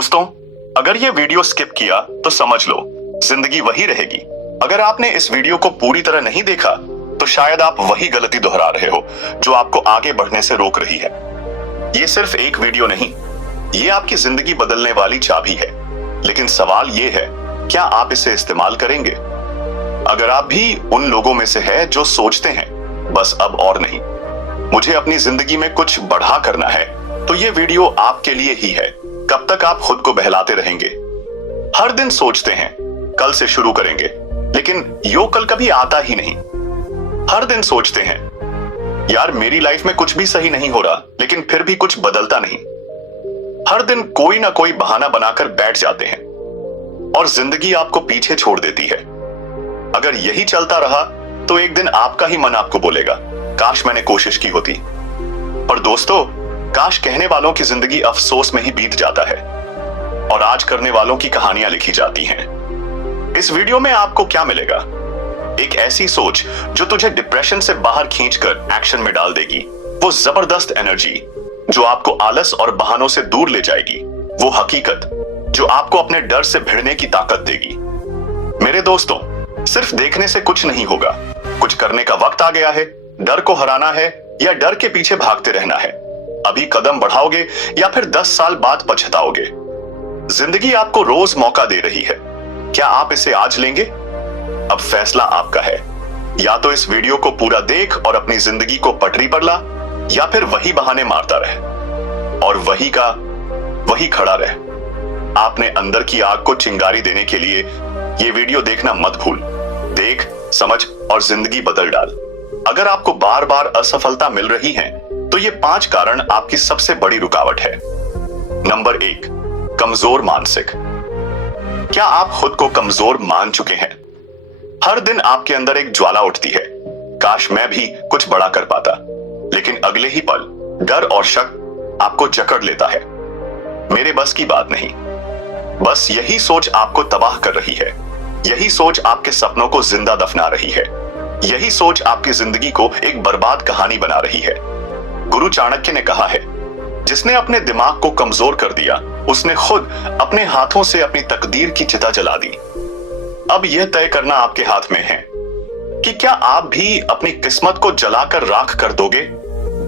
दोस्तों, अगर ये वीडियो स्किप किया तो समझ लो जिंदगी वही रहेगी। अगर आपने इस वीडियो को पूरी तरह नहीं देखा तो शायद आप वही गलती दोहरा रहे हो जो आपको आगे बढ़ने से रोक रही है। ये सिर्फ एक वीडियो नहीं, ये आपकी जिंदगी बदलने वाली चाबी है। लेकिन सवाल ये है, क्या आप इसे इस्तेमाल करेंगे? अगर आप भी उन लोगों में से है जो सोचते हैं बस अब और नहीं, मुझे अपनी जिंदगी में कुछ बढ़ा करना है, तो ये वीडियो आपके लिए ही है। कब तक आप खुद को बहलाते रहेंगे? हर दिन सोचते हैं कल से शुरू करेंगे, लेकिन यो कल कभी आता ही नहीं। हर दिन सोचते हैं यार मेरी लाइफ में कुछ भी सही नहीं हो रहा, लेकिन फिर भी कुछ बदलता नहीं। हर दिन कोई ना कोई बहाना बनाकर बैठ जाते हैं और जिंदगी आपको पीछे छोड़ देती है। अगर यही चलता रहा तो एक दिन आपका ही मन आपको बोलेगा काश मैंने कोशिश की होती। और दोस्तों, काश कहने वालों की जिंदगी अफसोस में ही बीत जाता है और आज करने वालों की कहानियां लिखी जाती हैं। इस वीडियो में आपको क्या मिलेगा? एक ऐसी सोच जो तुझे डिप्रेशन से बाहर खींचकर एक्शन में डाल देगी। वो जबरदस्त एनर्जी जो आपको आलस और बहानों से दूर ले जाएगी। वो हकीकत जो आपको अपने डर से भिड़ने की ताकत देगी। मेरे दोस्तों, सिर्फ देखने से कुछ नहीं होगा, कुछ करने का वक्त आ गया है। डर को हराना है या डर के पीछे भागते रहना है? अभी कदम बढ़ाओगे या फिर 10 साल बाद पछताओगे? जिंदगी आपको रोज मौका दे रही है, क्या आप इसे आज लेंगे? अब फैसला आपका है। या तो इस वीडियो को पूरा देख और अपनी जिंदगी को पटरी पर ला, या फिर वही बहाने मारता रहे और वही का वही खड़ा रहे। आपने अंदर की आग को चिंगारी देने के लिए ये वीडियो देखना मत भूल। देख, समझ और जिंदगी बदल डाल। अगर आपको बार बार असफलता मिल रही है तो ये 5 कारण आपकी सबसे बड़ी रुकावट है। नंबर 1, कमजोर मानसिक। क्या आप खुद को कमजोर मान चुके हैं? हर दिन आपके अंदर एक ज्वाला उठती है, काश मैं भी कुछ बड़ा कर पाता। लेकिन अगले ही पल डर और शक आपको जकड़ लेता है। मेरे बस की बात नहीं। बस यही सोच आपको तबाह कर रही है। यही सोच आपके सपनों को जिंदा दफना रही है। यही सोच आपकी जिंदगी को एक बर्बाद कहानी बना रही है। गुरु चाणक्य ने कहा है, जिसने अपने दिमाग को कमजोर कर दिया उसने खुद अपने हाथों से अपनी तकदीर की चिता जला दी। अब यह तय करना आपके हाथ में है कि क्या आप भी अपनी किस्मत को जलाकर राख कर दोगे?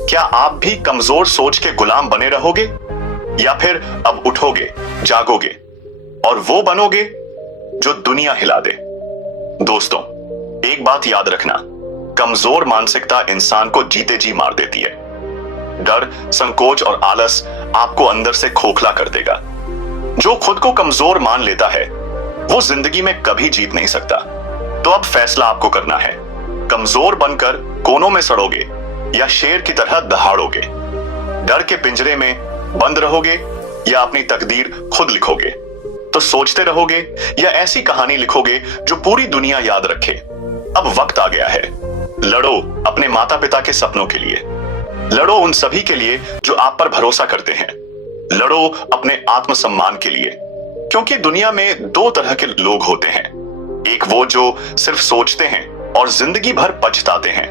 क्या आप भी कमजोर सोच के गुलाम बने रहोगे, या फिर अब उठोगे, जागोगे और वो बनोगे जो दुनिया हिला दे? दोस्तों, एक बात याद रखना, कमजोर मानसिकता इंसान को जीते जी मार देती है। डर, संकोच और आलस आपको अंदर से खोखला कर देगा। जो खुद को कमजोर मान लेता है वो जिंदगी में कभी जीत नहीं सकता। तो अब फैसला आपको करना है, कमजोर बनकर कोनों में सड़ोगे या शेर की तरह दहाड़ोगे? डर के पिंजरे में बंद रहोगे या अपनी तकदीर खुद लिखोगे? तो सोचते रहोगे या ऐसी कहानी लिखोगे जो पूरी दुनिया याद रखे? अब वक्त आ गया है। लड़ो अपने माता पिता के सपनों के लिए। लड़ो उन सभी के लिए जो आप पर भरोसा करते हैं। लड़ो अपने आत्मसम्मान के लिए, क्योंकि दुनिया में 2 तरह के लोग होते हैं। एक वो जो सिर्फ सोचते हैं और जिंदगी भर पछताते हैं,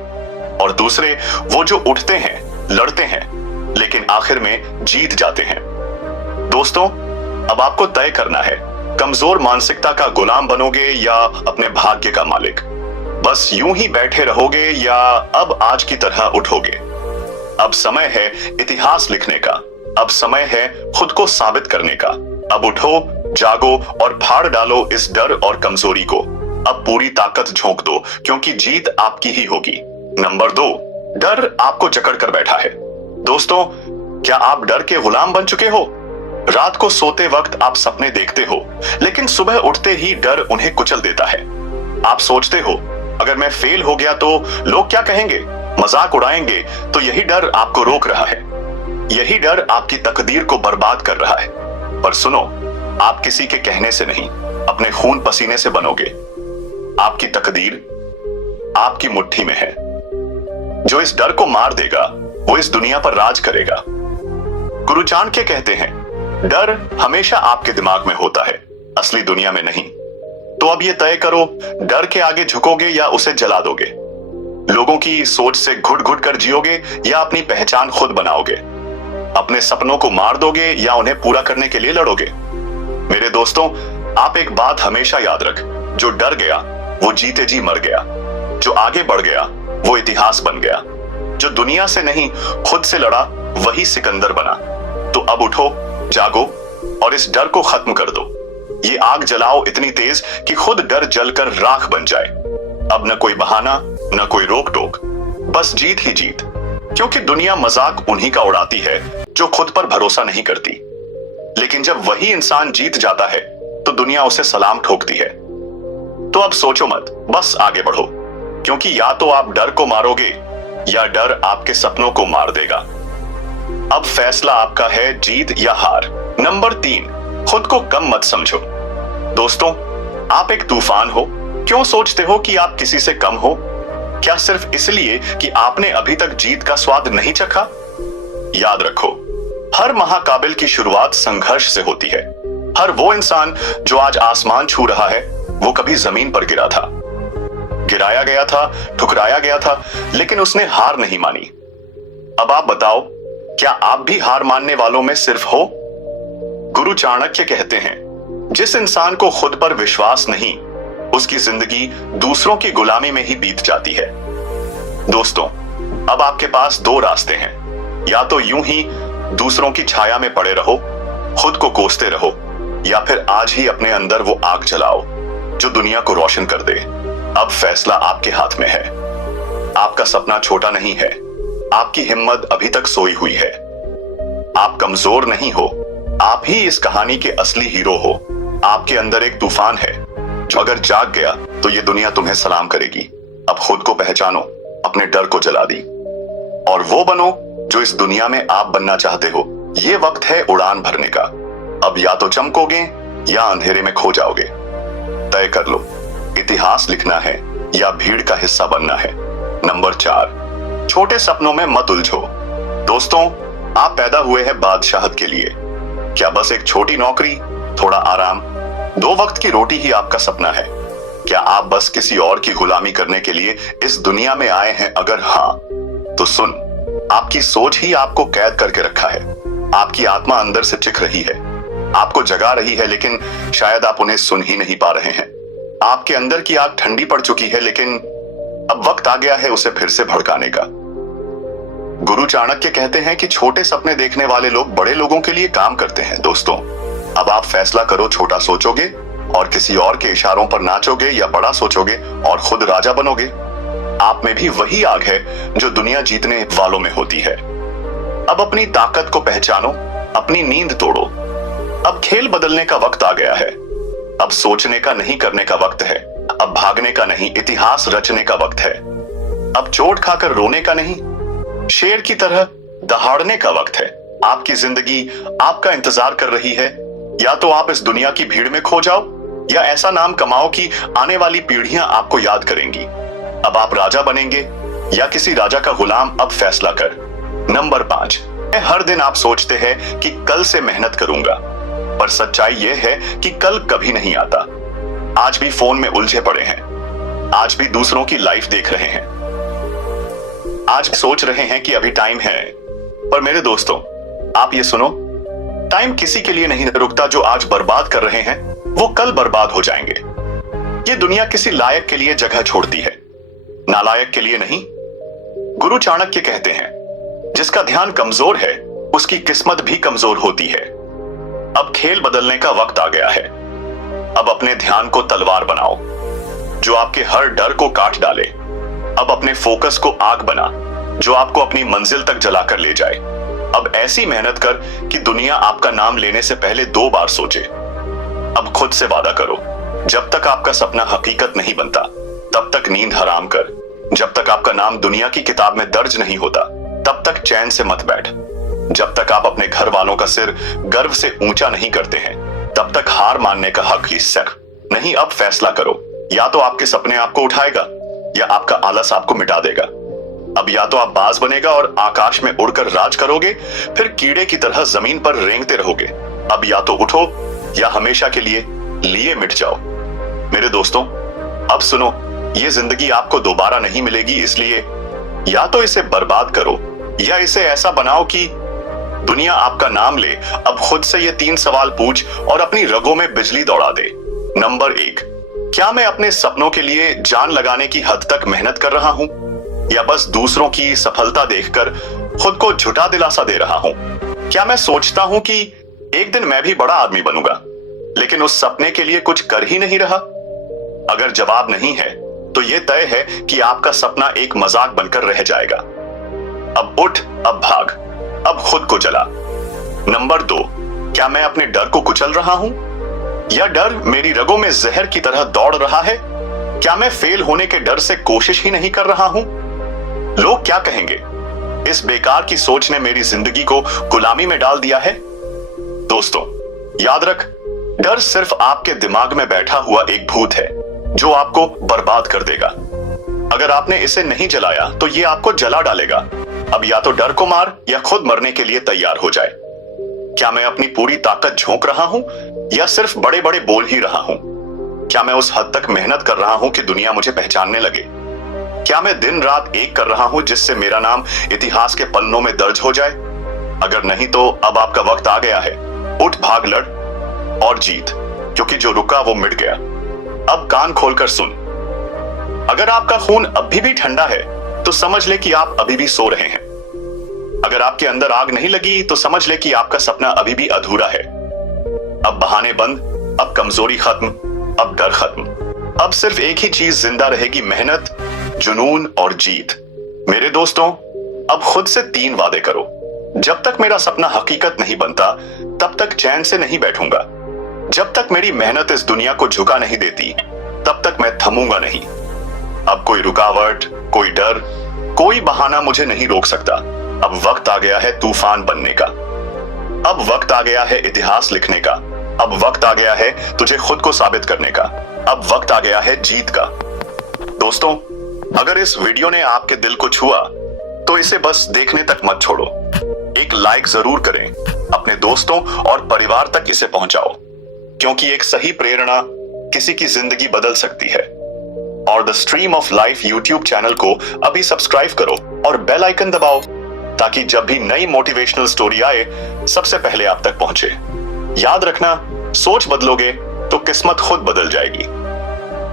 और दूसरे वो जो उठते हैं, लड़ते हैं, लेकिन आखिर में जीत जाते हैं। दोस्तों, अब आपको तय करना है, कमजोर मानसिकता का गुलाम बनोगे या अपने भाग्य का मालिक? बस यूं ही बैठे रहोगे या अब आज की तरह उठोगे? अब समय है इतिहास लिखने का। अब समय है खुद को साबित करने का। अब उठो, जागो और फाड़ डालो इस डर और कमजोरी को। अब पूरी ताकत झोंक दो, क्योंकि जीत आपकी ही होगी। नंबर 2, डर आपको जकड़ कर बैठा है। दोस्तों, क्या आप डर के गुलाम बन चुके हो? रात को सोते वक्त आप सपने देखते हो, लेकिन सुबह उठते ही डर उन्हें कुचल देता है। आप सोचते हो अगर मैं फेल हो गया तो लोग क्या कहेंगे, मजाक उड़ाएंगे। तो यही डर आपको रोक रहा है। यही डर आपकी तकदीर को बर्बाद कर रहा है। पर सुनो, आप किसी के कहने से नहीं, अपने खून पसीने से बनोगे। आपकी तकदीर आपकी मुट्ठी में है। जो इस डर को मार देगा वो इस दुनिया पर राज करेगा। गुरु चाणक्य कहते हैं, डर हमेशा आपके दिमाग में होता है, असली दुनिया में नहीं। तो अब ये तय करो, डर के आगे झुकोगे या उसे जला दोगे? लोगों की सोच से घुट घुट कर जियोगे या अपनी पहचान खुद बनाओगे? अपने सपनों को मार दोगे या उन्हें पूरा करने के लिए लड़ोगे? मेरे दोस्तों, आप एक बात हमेशा याद रख, जो डर गया वो जीते जी मर गया, जो आगे बढ़ गया वो इतिहास बन गया, जो दुनिया से नहीं खुद से लड़ा वही सिकंदर बना। तो अब उठो, जागो और इस डर को खत्म कर दो। ये आग जलाओ इतनी तेज कि खुद डर जलकर राख बन जाए। अब न कोई बहाना, न कोई रोक टोक, बस जीत ही जीत। क्योंकि दुनिया मजाक उन्हीं का उड़ाती है जो खुद पर भरोसा नहीं करती, लेकिन जब वही इंसान जीत जाता है तो दुनिया उसे सलाम ठोकती है। तो अब सोचो मत, बस आगे बढ़ो, क्योंकि या तो आप डर को मारोगे या डर आपके सपनों को मार देगा। अब फैसला आपका है, जीत या हार। नंबर 3, खुद को कम मत समझो। दोस्तों, आप एक तूफान हो। क्यों सोचते हो कि आप किसी से कम हो? क्या सिर्फ इसलिए कि आपने अभी तक जीत का स्वाद नहीं चखा? याद रखो, हर महाकाबिल की शुरुआत संघर्ष से होती है। हर वो इंसान जो आज आसमान छू रहा है वो कभी जमीन पर गिरा था, गिराया गया था, ठुकराया गया था, लेकिन उसने हार नहीं मानी। अब आप बताओ, क्या आप भी हार मानने वालों में सिर्फ हो? गुरु चाणक्य कहते हैं, जिस इंसान को खुद पर विश्वास नहीं, उसकी जिंदगी दूसरों की गुलामी में ही बीत जाती है। दोस्तों, अब आपके पास 2 रास्ते हैं। या तो यूं ही दूसरों की छाया में पड़े रहो, खुद को कोसते रहो, या फिर आज ही अपने अंदर वो आग जलाओ जो दुनिया को रोशन कर दे। अब फैसला आपके हाथ में है। आपका सपना छोटा नहीं है, आपकी हिम्मत अभी तक सोई हुई है। आप कमजोर नहीं हो, आप ही इस कहानी के असली हीरो हो। आपके अंदर एक तूफान है जो अगर जाग गया तो ये दुनिया तुम्हें सलाम करेगी। अब खुद को पहचानो, अपने डर को जला दी और वो बनो जो इस दुनिया में आप बनना चाहते हो। ये वक्त है उड़ान भरने का। अब या तो चमकोगे या अंधेरे में खो जाओगे। तय कर लो, इतिहास लिखना है या भीड़ का हिस्सा बनना है। नंबर 4, छोटे सपनों में मत उलझो। दोस्तों, आप पैदा हुए हैं बादशाहत के लिए। क्या बस एक छोटी नौकरी, थोड़ा आराम, 2 वक्त की रोटी ही आपका सपना है? क्या आप बस किसी और की गुलामी करने के लिए इस दुनिया में आए हैं? अगर हाँ, तो सुन, आपकी सोच ही आपको कैद करके रखा है। आपकी आत्मा अंदर से चिख रही है, आपको जगा रही है, लेकिन शायद आप उन्हें सुन ही नहीं पा रहे हैं। आपके अंदर की आग ठंडी पड़ चुकी है, लेकिन अब वक्त आ गया है उसे फिर से भड़काने का। गुरु चाणक्य कहते हैं कि छोटे सपने देखने वाले लोग बड़े लोगों के लिए काम करते हैं। दोस्तों, अब आप फैसला करो, छोटा सोचोगे और किसी और के इशारों पर नाचोगे, या बड़ा सोचोगे और खुद राजा बनोगे। आप में भी वही आग है जो दुनिया जीतने वालों में होती है। अब अपनी ताकत को पहचानो, अपनी नींद तोड़ो। अब खेल बदलने का वक्त आ गया है। अब सोचने का नहीं, करने का वक्त है। अब भागने का नहीं, इतिहास रचने का वक्त है। अब चोट खाकर रोने का नहीं, शेर की तरह दहाड़ने का वक्त है। आपकी जिंदगी आपका इंतजार कर रही है। या तो आप इस दुनिया की भीड़ में खो जाओ, या ऐसा नाम कमाओ कि आने वाली पीढ़ियां आपको याद करेंगी। अब आप राजा बनेंगे या किसी राजा का गुलाम? अब फैसला कर। नंबर 5, हर दिन आप सोचते हैं कि कल से मेहनत करूंगा, पर सच्चाई यह है कि कल कभी नहीं आता। आज भी फोन में उलझे पड़े हैं, आज भी दूसरों की लाइफ देख रहे हैं, आज सोच रहे हैं कि अभी टाइम है। पर मेरे दोस्तों, आप ये सुनो, टाइम किसी के लिए नहीं रुकता। जो आज बर्बाद कर रहे हैं वो कल बर्बाद हो जाएंगे। ये दुनिया किसी लायक के लिए जगह छोड़ती है, नालायक के लिए नहीं। गुरु चाणक्य कहते हैं, जिसका ध्यान कमजोर है उसकी किस्मत भी कमजोर होती है। अब खेल बदलने का वक्त आ गया है। अब अपने ध्यान को तलवार बनाओ जो आपके हर डर को काट डाले। अब अपने फोकस को आग बना जो आपको अपनी मंजिल तक जलाकर ले जाए। अब ऐसी मेहनत कर कि दुनिया आपका नाम लेने से पहले 2 बार सोचे। अब खुद से वादा करो, जब तक आपका सपना हकीकत नहीं बनता तब तक नींद हराम कर। जब तक आपका नाम दुनिया की किताब में दर्ज नहीं होता तब तक चैन से मत बैठ। जब तक आप अपने घर वालों का सिर गर्व से ऊंचा नहीं करते हैं तब तक हार मानने का हक ही सिर्फ नहीं। अब फैसला करो, या तो आपके सपने आपको उठाएगा या आपका आलस आपको मिटा देगा। अब या तो आप बाज बनेगा और आकाश में उड़कर राज करोगे, फिर कीड़े की तरह जमीन पर रेंगते रहोगे। अब या तो उठो या हमेशा के लिए मिट जाओ। मेरे दोस्तों, अब सुनो, ये जिंदगी आपको दोबारा नहीं मिलेगी, इसलिए या तो इसे बर्बाद करो या इसे ऐसा बनाओ कि दुनिया आपका नाम ले, अब खुद से ये 3 सवाल पूछ और अपनी रगों में बिजली दौड़ा दे। नंबर 1, क्या मैं अपने सपनों के लिए जान लगाने की हद तक मेहनत कर रहा हूं, या बस दूसरों की सफलता देखकर खुद को झूठा दिलासा दे रहा हूं? क्या मैं सोचता हूं कि एक दिन मैं भी बड़ा आदमी बनूंगा, लेकिन उस सपने के लिए कुछ कर ही नहीं रहा? अगर जवाब नहीं है, तो यह तय है कि आपका सपना एक मजाक बनकर रह जाएगा। अब उठ, अब भाग, अब खुद को जला। नंबर 2, क्या मैं अपने डर को कुचल रहा हूं, या डर मेरी रगों में जहर की तरह दौड़ रहा है? क्या मैं फेल होने के डर से कोशिश ही नहीं कर रहा हूं? लोग क्या कहेंगे? इस बेकार की सोच ने मेरी जिंदगी को गुलामी में डाल दिया है। दोस्तों, याद रख, डर सिर्फ आपके दिमाग में बैठा हुआ एक भूत है जो आपको बर्बाद कर देगा। अगर आपने इसे नहीं जलाया तो ये आपको जला डालेगा। अब या तो डर को मार या खुद मरने के लिए तैयार हो जाए। क्या मैं अपनी पूरी ताकत झोंक रहा हूं, या सिर्फ बड़े बड़े बोल ही रहा हूं? क्या मैं उस हद तक मेहनत कर रहा हूं कि दुनिया मुझे पहचानने लगे? क्या मैं दिन रात एक कर रहा हूं जिससे मेरा नाम इतिहास के पन्नों में दर्ज हो जाए? अगर नहीं तो अब आपका वक्त आ गया है। उठ, भाग, लड़ और जीत, क्योंकि जो रुका वो मिट गया। अब कान खोलकर सुन। अगर आपका खून अभी भी ठंडा है तो समझ ले कि आप अभी भी सो रहे हैं। अगर आपके अंदर आग नहीं लगी तो समझ ले कि आपका सपना अभी भी अधूरा है। अब बहाने बंद, अब कमजोरी खत्म, अब डर खत्म। अब सिर्फ एक ही चीज जिंदा रहेगी, मेहनत, जुनून और जीत। मेरे दोस्तों, अब खुद से 3 वादे करो। जब तक मेरा सपना हकीकत नहीं बनता, तब तक चैन से नहीं बैठूंगा। जब तक मेरी मेहनत इस दुनिया को झुका नहीं देती, तब तक मैं थमूंगा नहीं। अब कोई रुकावट, कोई डर, कोई बहाना मुझे नहीं रोक सकता। अब वक्त आ गया है तूफान बनने का। अब वक्त आ गया है इतिहास लिखने का। अब वक्त आ गया है तुझे खुद को साबित करने का। अब वक्त आ गया है जीत का। दोस्तों, अगर इस वीडियो ने आपके दिल को छुआ तो इसे बस देखने तक मत छोड़ो। एक लाइक जरूर करें, अपने दोस्तों और परिवार तक इसे पहुंचाओ, क्योंकि एक सही प्रेरणा किसी की जिंदगी बदल सकती है। और the stream of life YouTube channel को अभी सब्सक्राइब करो और बेल आइकन दबाओ, ताकि जब भी नई मोटिवेशनल स्टोरी आए सबसे पहले आप तक पहुंचे। याद रखना, सोच बदलोगे तो किस्मत खुद बदल जाएगी।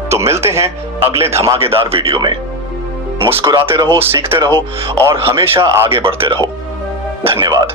तो मिलते हैं अगले धमाकेदार वीडियो में। मुस्कुराते रहो, सीखते रहो और हमेशा आगे बढ़ते रहो। धन्यवाद।